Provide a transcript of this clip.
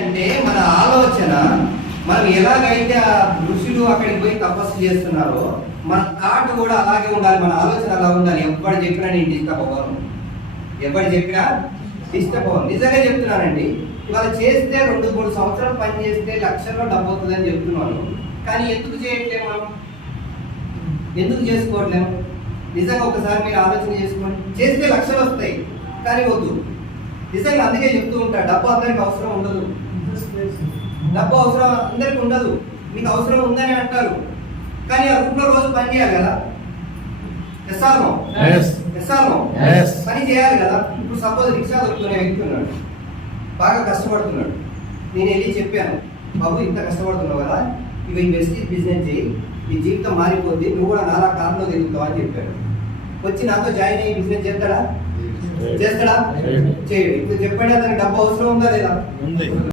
అంటే మన ఆలోచన మనం ఎలాగైతే ఆ ఋషులు అక్కడికి పోయి తపస్సు చేస్తున్నారో మన థాట్ కూడా అలాగే ఉండాలి. మన ఆలోచన అలా ఉండాలి. ఎవరు చెప్పినా నేను డిస్టర్బ్ అవ్వను, ఎవరు చెప్పినా డిస్టర్బ్ అవ్వను. నిజంగా చెప్తున్నానండి. ఇవాళ చేస్తే 2-3 సంవత్సరాలు పని చేస్తే లక్షల్లో డబ్బు అవుతుందని చెప్తున్నాను. కానీ ఎందుకు చేయట్లేము, మనం ఎందుకు చేసుకోవట్లేము? నిజంగా ఒకసారి మీరు ఆలోచన చేసుకోండి. చేస్తే లక్షలు వస్తాయి కానీ వద్దు. నిజంగా అందుకే చెప్తూ ఉంటా, డబ్బు అందరికి అవసరం ఉండదు. డబ్బు అవసరం అందరికి ఉండదు. మీకు అవసరం ఉందని అంటారు కానీ ఆ రూట్లో రోజు పని చేయాలి కదా. పని చేయాలి కదా. ఇప్పుడు సపోజ్ రిక్షా దొరుకుతున్న వ్యక్తి ఉన్నాడు, బాగా కష్టపడుతున్నాడు. నేను వెళ్ళి చెప్పాను, బాబు ఇంత కష్టపడుతున్నావు కదా, ఇవి బెస్ట్ బిజినెస్ చేయి, నీ జీవితం మారిపోద్ది, నువ్వు కూడా నాలా కారులో తిరుగుతావు అని చెప్పాను. వచ్చి నాతో జాయిన్ అయ్యి బిజినెస్ చేస్తాడా? చేయడు. ఇప్పుడు చెప్పండి, అతనికి డబ్బు అవసరం ఉందా లేదా?